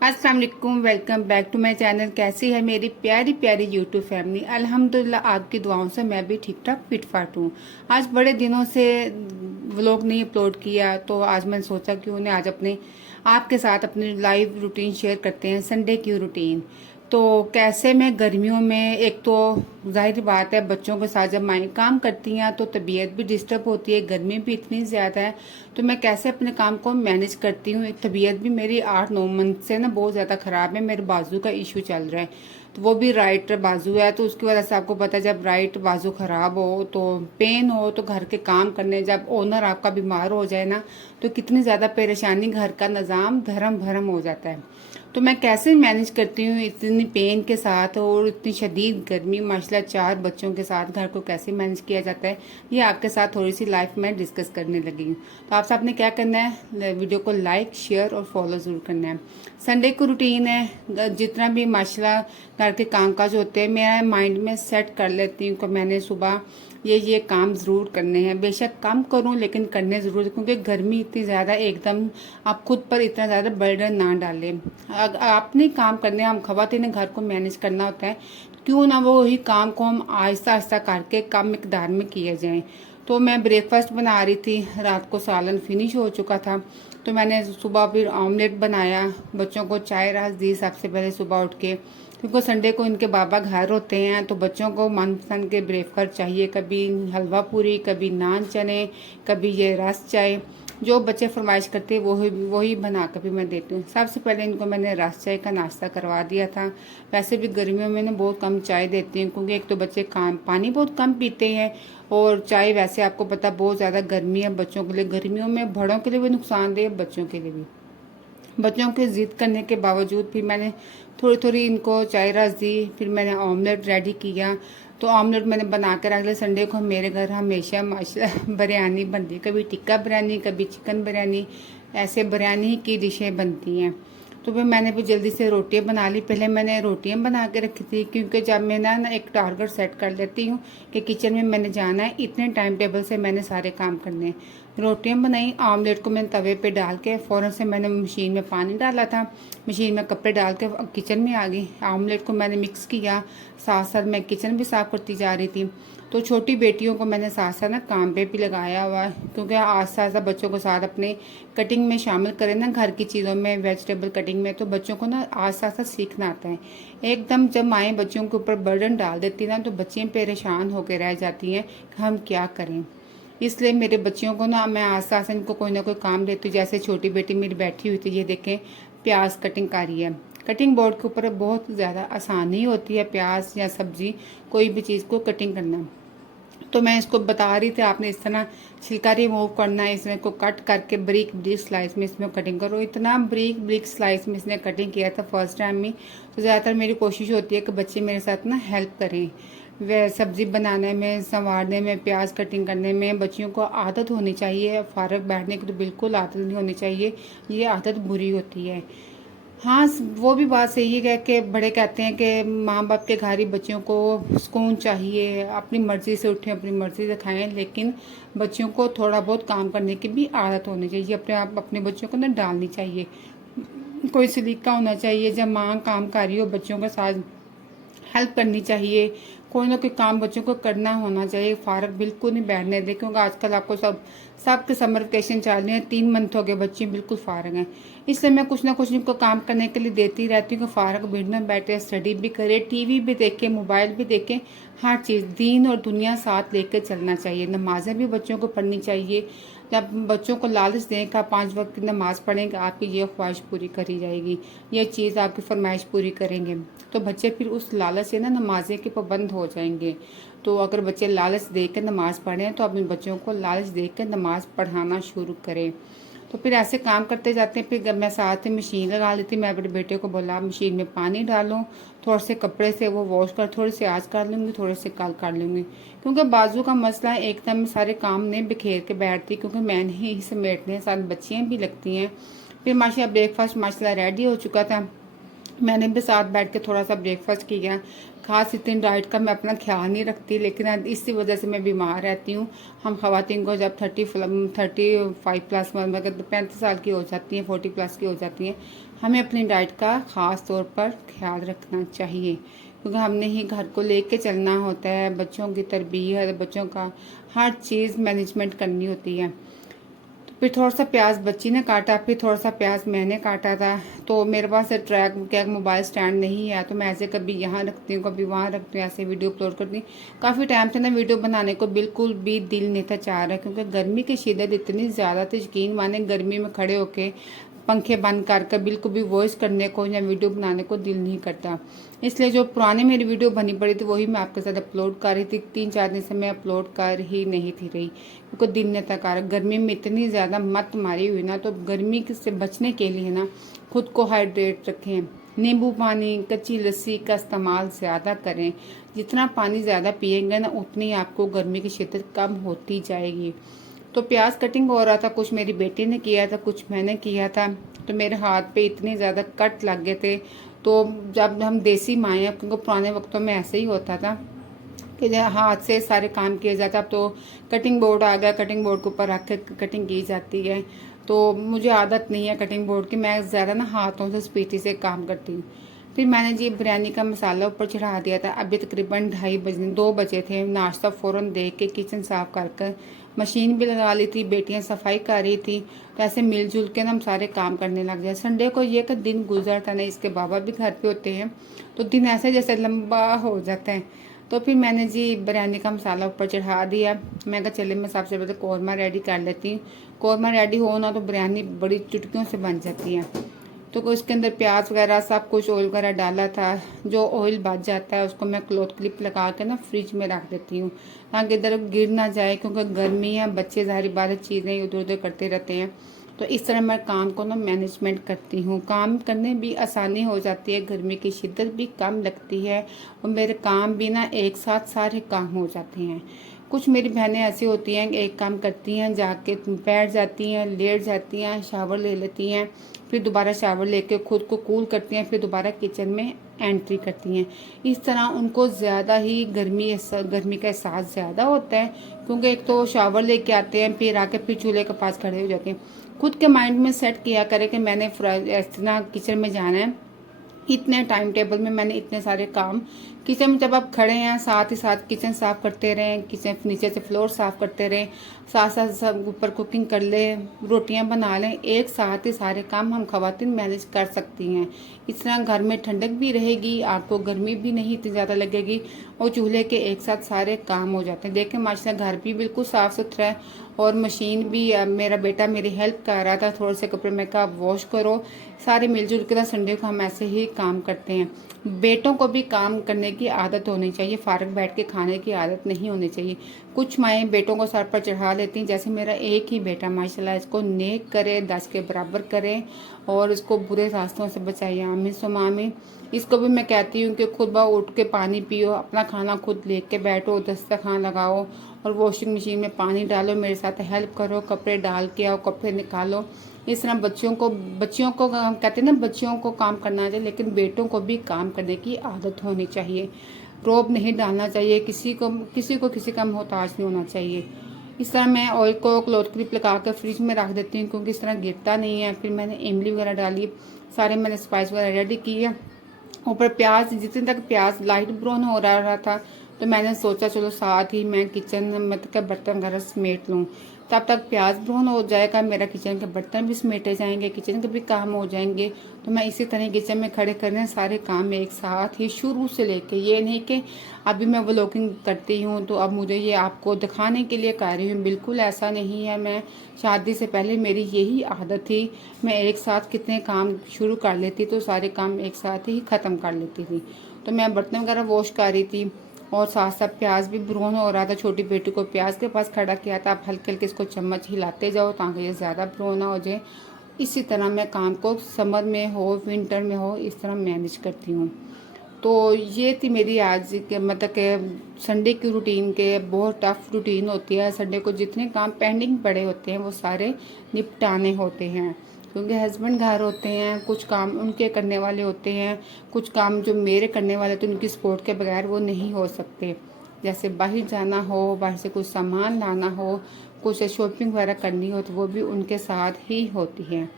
अस्सलाम वालेकुम, welcome back to my channel. कैसी है मेरी प्यारी प्यारी यूट्यूब फैमिली। अल्हम्दुलिल्लाह आपकी दुआओं से मैं भी ठीक ठाक फिट फाट हूँ। आज बड़े दिनों से व्लॉग नहीं अपलोड किया, तो आज मैंने सोचा क्यों नहीं आज अपने आपके साथ अपनी लाइव रूटीन शेयर करते हैं, संडे की रूटीन। तो कैसे मैं गर्मियों में, एक तो जाहिर बात है बच्चों के साथ जब माएँ काम करती हैं तो तबीयत भी डिस्टर्ब होती है, गर्मी भी इतनी ज़्यादा है। तो मैं कैसे अपने काम को मैनेज करती हूँ। एक तबीयत भी मेरी 8-9 मंथ से ना बहुत ज़्यादा ख़राब है, मेरे बाजू का इशू चल रहा है, तो वो भी राइट बाजू है। तो उसकी वजह से आपको पता है जब राइट बाजू ख़राब हो तो पेन हो, तो घर के काम करने, जब ओनर आपका बीमार हो जाए ना तो कितनी ज़्यादा परेशानी, घर का निज़ाम धर्म भरम हो जाता है। तो मैं कैसे मैनेज करती हूँ इतनी पेन के साथ और इतनी शदीद गर्मी, माशाल्लाह 4 बच्चों के साथ घर को कैसे मैनेज किया जाता है, ये आपके साथ थोड़ी सी लाइफ में डिस्कस करने लगी हूँ। तो आप सबने क्या करना है, वीडियो को लाइक शेयर और फॉलो ज़रूर करना है। संडे को रूटीन है, जितना भी माशाल्लाह घर के कामकाज होते हैं मेरा माइंड में सेट कर लेती हूँ कि मैंने सुबह ये काम ज़रूर करने हैं। बेशक कम करूँ लेकिन करने ज़रूर, क्योंकि गर्मी इतनी ज़्यादा, एकदम आप खुद पर इतना ज़्यादा बर्डन ना डालें। आपने काम करने, हम खवातीन ने घर को मैनेज करना होता है, क्यों ना वो वही काम को हम आहिस्ता आहिस्ता करके कम मिकदार में किए जाएं। तो मैं ब्रेकफास्ट बना रही थी, रात को सालन फिनिश हो चुका था, तो मैंने सुबह फिर ऑमलेट बनाया, बच्चों को चाय रास दी सबसे पहले सुबह उठ के, क्योंकि संडे को इनके बाबा घर होते हैं तो बच्चों को मनपसंद के ब्रेकफास्ट चाहिए। कभी हलवा पूरी, कभी नान चने, कभी ये रस चाय, जो बच्चे फरमाइश करते हैं वही बना कर भी मैं देती हूँ। सबसे पहले इनको मैंने रस चाय का नाश्ता करवा दिया था। वैसे भी गर्मियों में ना बहुत कम चाय देती हूँ, क्योंकि एक तो बच्चे पानी बहुत कम पीते हैं, और चाय वैसे आपको पता बहुत ज़्यादा गर्मी है बच्चों के लिए, गर्मियों में बड़ों के लिए भी नुकसानदेह है, बच्चों के लिए भी। बच्चों के ज़िद करने के बावजूद फिर मैंने थोड़ी थोड़ी इनको चाय रस दी। फिर मैंने ऑमलेट रेडी किया, तो ऑमलेट मैंने बना कर रख लिया। संडे को मेरे घर हमेशा माशाल्लाह बिरयानी बनती है, कभी टिक्का बिरयानी, कभी चिकन बिरयानी, ऐसे बिरयानी की डिशें बनती हैं। तो फिर मैंने भी जल्दी से रोटियां बना ली। पहले मैंने रोटियां बना के रखी थी, क्योंकि जब मैं ना एक टारगेट सेट कर लेती हूँ कि किचन में मैंने जाना है, इतने टाइम टेबल से मैंने सारे काम करने हैं। रोटियां बनाई, ऑमलेट को मैंने तवे पे डाल के फ़ौरन से मैंने मशीन में पानी डाला था, मशीन में कपड़े डाल के किचन में आ गई। ऑमलेट को मैंने मिक्स किया, साथ साथ मैं किचन भी साफ़ करती जा रही थी। तो छोटी बेटियों को मैंने साथ साथ ना काम पे भी लगाया हुआ है, क्योंकि आस्ता आस्ता बच्चों को साथ अपने कटिंग में शामिल करें ना, घर की चीज़ों में, वेजिटेबल कटिंग में, तो बच्चों को ना आस्ता आस्ता सीखना आता है। एकदम जब माएँ बच्चों के ऊपर बर्डन डाल देती ना तो बच्चियाँ परेशान होकर रह जाती हैं कि हम क्या करें। इसलिए मेरे बच्चियों को ना मैं आस्ता आस्ता इनको कोई ना कोई काम देती हूँ। जैसे छोटी बेटी मेरी बैठी हुई थी, ये देखें प्याज कटिंग कर रही है। कटिंग बोर्ड के ऊपर बहुत ज़्यादा आसानी होती है, प्याज या सब्जी कोई भी चीज़ को कटिंग करना। तो मैं इसको बता रही थी आपने इस तरह छिलका रिमूव करना है, इसमें को कट करके ब्रीक ब्रीक स्लाइस में इसमें कटिंग करो। इतना ब्रीक ब्रीक स्लाइस में इसने कटिंग किया था फर्स्ट टाइम में। तो ज़्यादातर मेरी कोशिश होती है कि बच्चे मेरे साथ ना हेल्प करें, वे सब्ज़ी बनाने में, संवारने में, प्याज कटिंग करने में। बच्चियों को आदत होनी चाहिए, फारग बैठने की तो बिल्कुल आदत नहीं होनी चाहिए, ये आदत बुरी होती है। हाँ, वो भी बात सही है कि बड़े कहते हैं कि माँ बाप के घर ही बच्चों को सुकून चाहिए, अपनी मर्ज़ी से उठें, अपनी मर्ज़ी से खाएं, लेकिन बच्चों को थोड़ा बहुत काम करने की भी आदत होनी चाहिए, अपने आप अपने बच्चों को ना डालनी चाहिए। कोई सलीका होना चाहिए, जब माँ काम कर रही हो बच्चों के साथ हेल्प करनी चाहिए, कोई ना कोई काम बच्चों को करना होना चाहिए, फारग बिल्कुल नहीं बैठने दें। क्योंकि आजकल आपको सबके समर वेकेशन चल रहे हैं, 3 मंथ हो गए, बच्चे बिल्कुल फारग हैं। इसलिए मैं कुछ ना कुछ इनको काम करने के लिए देती रहती हूँ कि फारग बिना बैठे स्टडी भी करे, टीवी भी देखें, मोबाइल भी देखें, हर चीज़ दीन और दुनिया साथ लेकर चलना चाहिए। नमाजें भी बच्चों को पढ़नी चाहिए। जब बच्चों को लालच दें कि आप 5 वक्त की नमाज़ पढ़ेंगे, आपकी ये ख्वाहिश पूरी करी जाएगी, ये चीज़ आपकी फरमाइश पूरी करेंगे, तो बच्चे फिर उस लालच से ना नमाजें के पाबंद हो जाएंगे। तो अगर बच्चे लालच दे कर नमाज़ पढ़ें तो अपने बच्चों को लालच दे कर नमाज़ पढ़ाना शुरू करें। तो फिर ऐसे काम करते जाते हैं। फिर मैं साथ में मशीन लगा लेती, मैं अपने बेटे को बोला मशीन में पानी डालो, थोड़े से कपड़े से वो वॉश कर, थोड़े से आज कर लूँगी, थोड़े से कल कर लूँगी, क्योंकि बाजू का मसला है, एकदम सारे काम नहीं बिखेर के बैठती, क्योंकि मैंने ही समेटने, साथ बच्चियाँ भी लगती हैं। फिर माशाल्लाह ब्रेकफास्ट माशाल्लाह रेडी हो चुका था, मैंने भी साथ बैठ के थोड़ा सा ब्रेकफास्ट किया। खास इतनी डाइट का मैं अपना ख्याल नहीं रखती, लेकिन इसी वजह से मैं बीमार रहती हूँ। हम ख़वातीन को जब 35 प्लस, मतलब 35 साल की हो जाती हैं, 40 प्लस की हो जाती हैं, हमें अपनी डाइट का ख़ास तौर पर ख्याल रखना चाहिए, क्योंकि हमने ही घर को लेके चलना होता है, बच्चों की तरबियत, बच्चों का हर चीज़ मैनेजमेंट करनी होती है। तो फिर थोड़ा सा प्याज बच्ची ने काटा, फिर थोड़ा सा प्याज मैंने काटा था। तो मेरे पास ट्रैक क्या मोबाइल स्टैंड नहीं है, तो मैं ऐसे कभी यहाँ रखती हूँ, कभी वहाँ रखती हूँ, ऐसे वीडियो अपलोड करती हूँ। काफ़ी टाइम से ना वीडियो बनाने को बिल्कुल भी दिल नहीं था चाह रहा, क्योंकि गर्मी की शिद्दत इतनी ज़्यादा थी, यकीन माने गर्मी में खड़े होके पंखे बंद कर बिल्कुल भी वॉइस करने को या वीडियो बनाने को दिल नहीं करता। इसलिए जो पुरानी मेरी वीडियो बनी पड़ी थी वही मैं आपके साथ अपलोड कर रही थी। 3-4 दिन से मैं अपलोड कर ही नहीं थी रही, क्योंकि दिन ने तक आ रहा। गर्मी में इतनी ज़्यादा मत मारी हुई ना, तो गर्मी से बचने के लिए ना खुद को हाइड्रेट रखें। नींबू पानी, कच्ची लस्सी का इस्तेमाल ज़्यादा करें। जितना पानी ज़्यादा पिएंगे ना, उतनी आपको गर्मी की शिद्दत कम होती जाएगी। तो प्याज कटिंग हो रहा था, कुछ मेरी बेटी ने किया था, कुछ मैंने किया था। तो मेरे हाथ पे इतने ज़्यादा कट लग गए थे। तो जब हम देसी माएँ हैं, क्योंकि पुराने वक्तों में ऐसे ही होता था कि हाथ से सारे काम किए जाते। अब तो कटिंग बोर्ड आ गया, कटिंग बोर्ड के ऊपर रख के कटिंग की जाती है। तो मुझे आदत नहीं है कटिंग बोर्ड की, मैं ज़्यादा ना हाथों से स्पीति से काम करती हूँ। फिर मैंने जी बिरयानी का मसाला ऊपर चढ़ा दिया था। अभी तकरीबन 2:30 बजे थे। नाश्ता फ़ौरन दे के किचन साफ़ कर मशीन भी लगा ली थी, बेटियां सफाई कर रही थी। तो ऐसे मिलजुल के ना हम सारे काम करने लग जाए। संडे को ये कि दिन गुजरता नहीं, इसके बाबा भी घर पे होते हैं, तो दिन ऐसे जैसे लंबा हो जाता है। तो फिर मैंने जी बिरयानी का मसाला ऊपर चढ़ा दिया। मैं कहा चले मैं सबसे पहले कौरमा रेडी कर लेती हूँ। कौरमा रेडी हो ना तो बिरयानी बड़ी चुटकियों से बन जाती है। तो उसके अंदर प्याज वगैरह सब कुछ ऑयल वगैरह डाला था। जो ऑयल बच जाता है उसको मैं क्लॉथ क्लिप लगा के ना फ्रिज में रख देती हूँ, ताकि इधर गिर ना जाए, क्योंकि गर्मी है, बच्चे ज़ाहिर बात चीज़ें इधर उधर करते रहते हैं। तो इस तरह मैं काम को ना मैनेजमेंट करती हूँ। काम करने भी आसानी हो जाती है, गर्मी की शिद्दत भी कम लगती है, और मेरे काम भी ना एक साथ सारे काम हो जाते हैं। कुछ मेरी बहनें ऐसी होती हैं, एक काम करती हैं, जाके बैठ जाती हैं, लेट जाती हैं, शावर ले लेती हैं, फिर दोबारा शावर लेके खुद को कूल करती हैं, फिर दोबारा किचन में एंट्री करती हैं। इस तरह उनको ज़्यादा ही गर्मी का एहसास ज़्यादा होता है, क्योंकि एक तो शावर लेके आते हैं, फिर आके फिर चूल्हे के पास खड़े हो जाते हैं। खुद के माइंड में सेट किया करें कि मैंने इतना किचन में जाना है, इतने टाइम टेबल में मैंने इतने सारे काम। किचन में जब आप खड़े हैं, साथ ही साथ किचन साफ करते रहें, किचन नीचे से फ्लोर साफ करते रहें, साथ साथ सब ऊपर कुकिंग कर लें, रोटियां बना लें, एक साथ ही सारे काम हम खवातीन मैनेज कर सकती हैं। इस तरह घर में ठंडक भी रहेगी, आपको गर्मी भी नहीं इतनी ज़्यादा लगेगी, और चूल्हे के एक साथ सारे काम हो जाते हैं। देखें माशाल्लाह घर भी बिल्कुल साफ़ सुथरा है, और मशीन भी मेरा बेटा मेरी हेल्प कर रहा था, थोड़े से कपड़े मैं कहा वॉश करो। सारे मिलजुल के संडे को हम ऐसे ही काम करते हैं। बेटों को भी काम करने की आदत होनी चाहिए, फारग बैठ के खाने की आदत नहीं होनी चाहिए। कुछ माएँ बेटों को सर पर चढ़ा लेती हैं, जैसे मेरा एक ही बेटा माशाल्लाह, इसको नेक करे, 10 के बराबर करें, और इसको बुरे रास्तों से बचाइए, आमीन सुम्मा आमीन। इसको भी मैं कहती हूँ कि खुद ब उठ के पानी पियो, अपना खाना खुद लेके बैठो, दस्तरखान लगाओ, और वॉशिंग मशीन में पानी डालो, मेरे साथ हेल्प करो, कपड़े डाल के आओ, कपड़े निकालो। इस तरह बच्चियों को कहते हैं ना, बच्चियों को काम करना चाहिए, लेकिन बेटों को भी काम करने की आदत होनी चाहिए। रोब नहीं डालना चाहिए, किसी को किसी का मोहताज नहीं होना चाहिए। इस तरह मैं ऑयल को क्लॉथ क्लिप लगा कर फ्रिज में रख देती हूँ, क्योंकि इस तरह गिरता नहीं है। फिर मैंने इमली वगैरह डाली, सारे मैंने स्पाइस वगैरह रेडी किए। ऊपर प्याज, जितने तक प्याज लाइट ब्राउन हो रहा था, तो मैंने सोचा चलो साथ ही मैं किचन मतलब बर्तन वगैरह समेट लूँ। तब तक प्याज ब्राउन हो जाएगा, मेरा किचन के बर्तन भी समेटे जाएंगे, किचन के भी काम हो जाएंगे। तो मैं इसी तरह किचन में खड़े करने सारे काम एक साथ ही शुरू से लेके, ये नहीं कि अभी मैं व्लॉगिंग करती हूँ तो अब मुझे ये आपको दिखाने के लिए कर रही हूँ, बिल्कुल ऐसा नहीं है। मैं शादी से पहले मेरी यही आदत थी, मैं एक साथ कितने काम शुरू कर लेती तो सारे काम एक साथ ही ख़त्म कर लेती थी। तो मैं बर्तन वगैरह वॉश कर रही थी, और साथ साथ प्याज भी ब्राउन हो रहा था। छोटी बेटी को प्याज के पास खड़ा किया था, आप हल्के हल्के इसको चम्मच हिलाते जाओ ताकि ये ज़्यादा ब्राउन ना हो जाए। इसी तरह मैं काम को समर में हो विंटर में हो इस तरह मैनेज करती हूँ। तो ये थी मेरी आज के मतलब के संडे की रूटीन के। बहुत टफ रूटीन होती है संडे को, जितने काम पेंडिंग पड़े होते हैं वो सारे निपटाने होते हैं, क्योंकि हस्बैंड घर होते हैं, कुछ काम उनके करने वाले होते हैं, कुछ काम जो मेरे करने वाले तो उनकी सपोर्ट के बगैर वो नहीं हो सकते। जैसे बाहर जाना हो, बाहर से कुछ सामान लाना हो, कुछ शॉपिंग वगैरह करनी हो, तो वो भी उनके साथ ही होती है।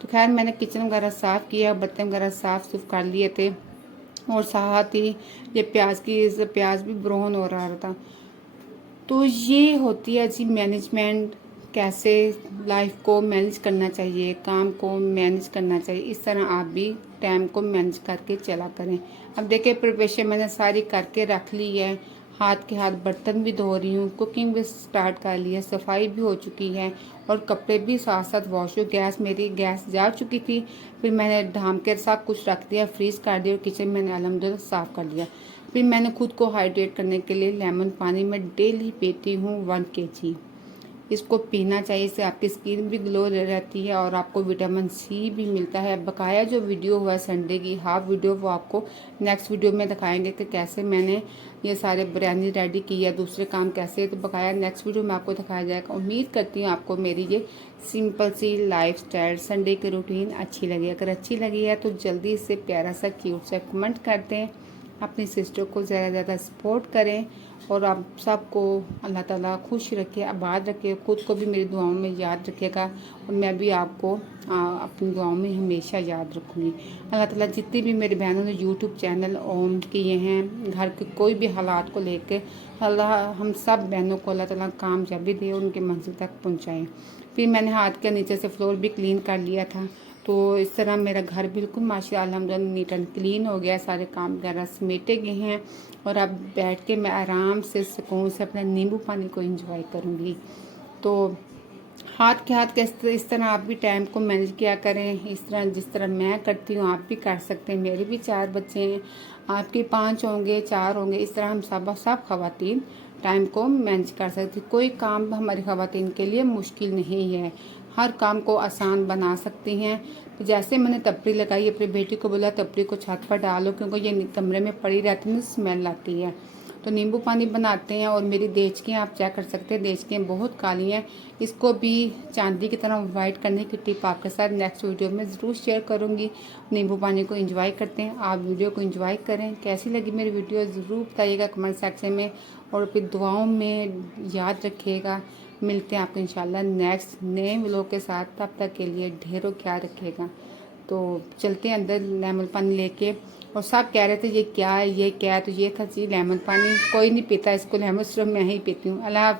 तो खैर मैंने किचन वगैरह साफ़ किया, बर्तन वगैरह साफ़ सुफ कर लिए थे और साथ ही ये प्याज भी ब्राउन हो रहा था। तो ये होती है जी मैनेजमेंट, कैसे लाइफ को मैनेज करना चाहिए, काम को मैनेज करना चाहिए। इस तरह आप भी टाइम को मैनेज करके चला करें। अब देखिए प्रिपरेशन मैंने सारी करके रख ली है, हाथ के हाथ बर्तन भी धो रही हूँ, कुकिंग भी स्टार्ट कर ली है, सफाई भी हो चुकी है और कपड़े भी साथ साथ वॉश हो। गैस जा चुकी थी, फिर मैंने ढाम के सब कुछ रख दिया, फ्रीज कर दिया और किचन मैंने अल्हम्दुलिल्लाह साफ़ कर लिया। फिर मैंने खुद को हाइड्रेट करने के लिए लेमन पानी में डेली पीती हूँ 1 kg। इसको पीना चाहिए, इससे आपकी स्किन भी ग्लो रहती है और आपको विटामिन सी भी मिलता है। बकाया जो वीडियो हुआ संडे की हाफ वीडियो, वो आपको नेक्स्ट वीडियो में दिखाएंगे कि कैसे मैंने ये सारे बिरयानी रेडी की है, दूसरे काम कैसे, तो बकाया नेक्स्ट वीडियो में आपको दिखाया जाएगा। उम्मीद करती हूँ आपको मेरी ये सिंपल सी लाइफ स्टाइल संडे की रूटीन अच्छी लगी। अगर अच्छी लगी है तो जल्दी से प्यारा सा क्यूट सा कमेंट कर दें, अपनी सिस्टर को ज़्यादा से ज़्यादा सपोर्ट करें और आप सबको अल्लाह ताला खुश रखे, आबाद रखे। खुद को भी मेरी दुआओं में याद रखेगा और मैं भी आपको अपनी दुआओं में हमेशा याद रखूँगी। अल्लाह ताला जितनी भी मेरी बहनों ने यूट्यूब चैनल ऑन किए हैं, घर के कोई भी हालात को लेके, अल्लाह हम सब बहनों को अल्लाह ताला कामयाबी दे, उनके मंजिल तक पहुँचाएँ। फिर मैंने हाथ के नीचे से फ्लोर भी क्लीन कर लिया था। तो इस तरह मेरा घर बिल्कुल माशाल्लाह अल्हम्दुलिल्लाह नीट एंड क्लीन हो गया, सारे काम वगैरह समेटे गए हैं और अब बैठ के मैं आराम से सुकून से अपने नींबू पानी को एंजॉय करूँगी। तो हाथ के हाथ इस तरह आप भी टाइम को मैनेज किया करें, इस तरह जिस तरह मैं करती हूँ आप भी कर सकते हैं। मेरे भी 4 बच्चे हैं, आपके 5 होंगे, 4 होंगे, इस तरह हम सब खवातीन टाइम को मैनेज कर सकते। कोई काम हमारी खवातीन के लिए मुश्किल नहीं है, हर काम को आसान बना सकती हैं। तो जैसे मैंने तपड़ी लगाई, अपनी बेटी को बोला तपड़ी को छत पर डालो क्योंकि ये कमरे में पड़ी रहती है, स्मेल आती है। तो नींबू पानी बनाते हैं और मेरी देचकियाँ आप चेक कर सकते हैं, देचकियाँ बहुत काली हैं। इसको भी चांदी की तरह वाइट करने की टिप आपके साथ नेक्स्ट वीडियो में ज़रूर शेयर करूँगी। नींबू पानी को एंजॉय करते हैं, आप वीडियो को एंजॉय करें। कैसी लगी मेरी वीडियो ज़रूर बताइएगा कमेंट सेक्शन में और फिर दुआओं में याद रखिएगा। मिलते हैं आपको इंशाल्लाह नेक्स्ट नए व्लॉग के साथ, तब तक के लिए ढेरों ख्याल रखिएगा। तो चलते हैं अंदर लेमन पानी लेके, और सब कह रहे थे ये क्या है, ये क्या है, तो ये था जी लेमन पानी। कोई नहीं पीता इसको, लेमन सिर्फ मैं ही पीती हूँ। अल्लाह हाफ़िज़।